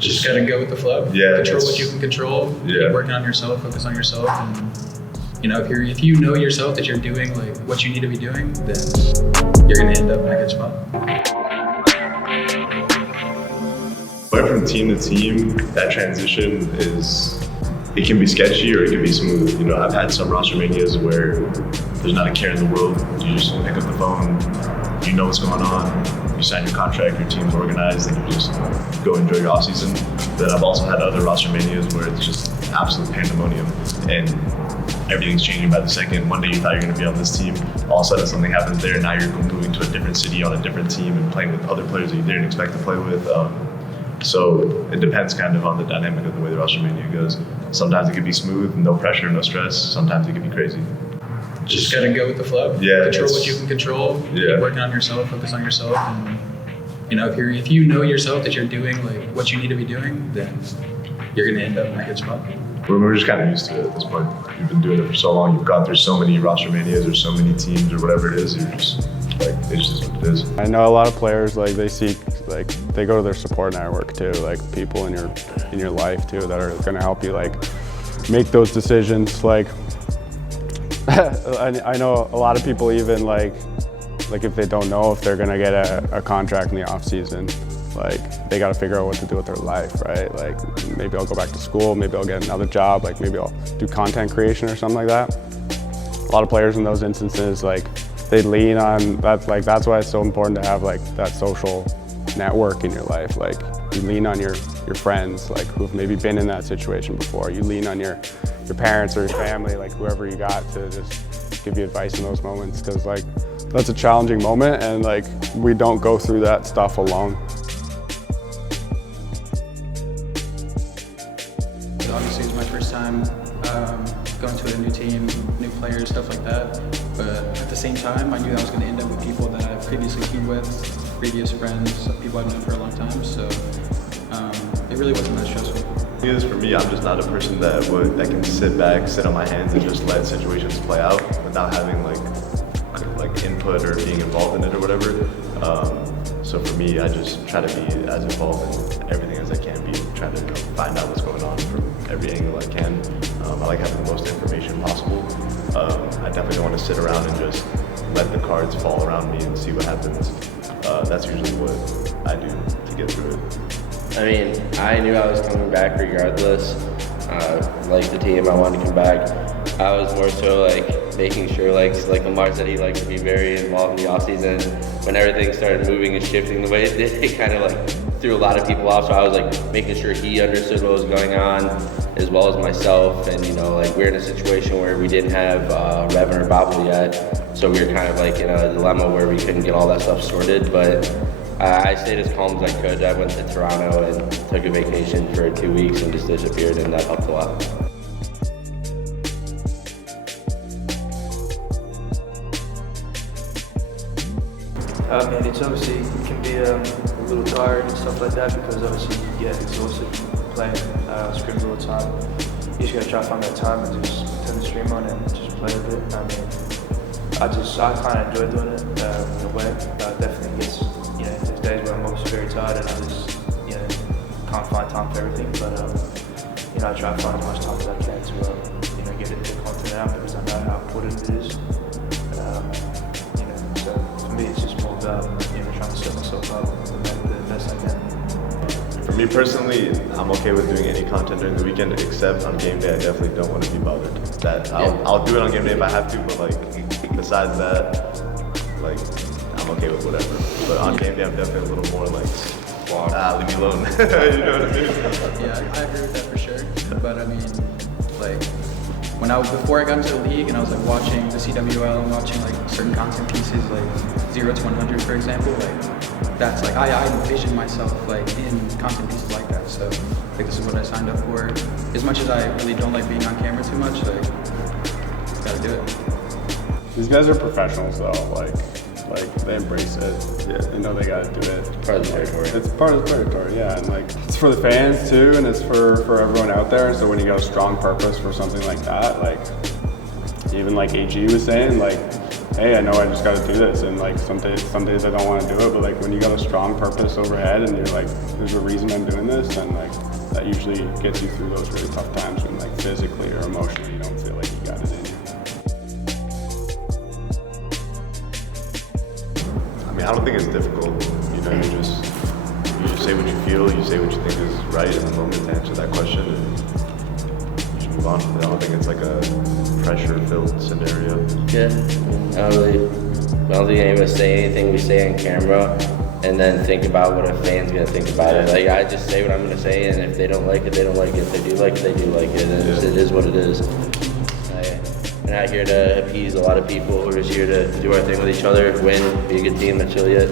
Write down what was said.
Just gotta go with the flow. Yeah. Control what you can control. Yeah. Keep working on yourself. Focus on yourself. And if you know yourself that you're doing like what you need to be doing, then you're gonna end up in a good spot. Going from team to team, that transition it can be sketchy or it can be smooth. I've had some roster manias where there's not a care in the world. You just pick up the phone, you know what's going on, you sign your contract, your team's organized, and you just go enjoy your off season. But I've also had other roster manias where it's just absolute pandemonium and everything's changing by the second. One day you thought you were going to be on this team, all of a sudden something happens there, now you're moving to a different city on a different team and playing with other players that you didn't expect to play with. So it depends kind of on the dynamic of the way the roster mania goes. Sometimes it could be smooth, no pressure, no stress. Sometimes it could be crazy. Just gotta go with the flow. Yeah. Control what you can control. Yeah. Keep working on yourself. Focus on yourself. And if you know yourself that you're doing like what you need to be doing, then you're gonna end up in a good spot. We're just kind of used to it at this point. You've been doing it for so long. You've gone through so many roster manias or so many teams or whatever it is. You're just like, it's just what it is. I know a lot of players they go to their support network too, like people in your life too that are going to help you make those decisions. Like I know a lot of people even like if they don't know if they're going to get a contract in the off season, they got to figure out what to do with their life, right? Like maybe I'll go back to school, maybe I'll get another job, maybe I'll do content creation or something like that. A lot of players in those instances, they lean on that. That's why it's so important to have that social network in your life. You lean on your friends, who have maybe been in that situation before. You lean on your parents or your family, whoever you got to just give you advice in those moments, because that's a challenging moment, and we don't go through that stuff alone. Obviously, it's my first time going to a new team, new players, stuff like that. But at the same time, I knew I was going to end up with people that I've previously teamed with, previous friends, people I've known for a long time. So it really wasn't that stressful. For me, I'm just not a person that can sit on my hands and just let situations play out without having input or being involved in it or whatever. So for me, I just try to be as involved in everything as I can be, trying to find out what's going on from every angle I can. I like having the most information possible. I definitely don't want to sit around and just let the cards fall around me and see what happens. That's usually what I do to get through it. I mean, I knew I was coming back regardless. Like the team, I wanted to come back. I was more so making sure, like Lamar said, he liked to be very involved in the offseason. When everything started moving and shifting the way it did, it kind of threw a lot of people off. So I was making sure he understood what was going on, as well as myself. And we're in a situation where we didn't have Revan or Babel yet, so we were kind of in a dilemma where we couldn't get all that stuff sorted. But I stayed as calm as I could. I went to Toronto and took a vacation for 2 weeks and just disappeared, and that helped a lot. Man, it's obviously, it can be a little tired and stuff like that, because obviously you get exhausted playing scrims all the time. You just gotta try to find that time and just turn the stream on and just play a bit. I mean, I kind of enjoy doing it in a way, but definitely gets, there's days where I'm obviously very tired and I just, can't find time for everything. But I try to find as much time as I can to, get the content out, because I know how important it is. So for me, it's just more about, trying to set myself up and make the best I can. For me personally, I'm okay with doing any content during the weekend, except on game day. I definitely don't want to be bothered. I'll do it on game day if I have to, but besides that, I'm okay with whatever. But on game day, I'm definitely a little more leave me alone. You know what I mean? Yeah, I agree with that for sure. But I mean, before I got into the league and I was watching the CWL and watching certain content pieces 0 to 100, for example, that's I envision myself in content pieces like that. So this is what I signed up for. As much as I really don't like being on camera too much, gotta do it. These guys are professionals though, they embrace it. Yeah, they know they gotta do it. It's part of the territory. It's part of the territory, yeah. And it's for the fans too, and it's for everyone out there. So when you got a strong purpose for something like that, even AG was saying, hey, I know I just got to do this, and like some days I don't want to do it, but like when you got a strong purpose overhead and you're like, there's a reason I'm doing this, and like that usually gets you through those really tough times when like physically or emotionally you don't feel like you got it in you. I mean, I don't think it's difficult. You know, you just say what you feel, you say what you think is right in the moment to answer that question, and you just move on. I don't think it's like a pressure-filled scenario. Yeah, I don't think any of us say anything we say on camera and then think about what a fan's gonna think about it. Like, I just say what I'm gonna say, and if they don't like it, they don't like it. If they do like it, they do like it, and it is what it is. We're not here to appease a lot of people. We're just here to do our thing with each other, win, be a good team, that's really it.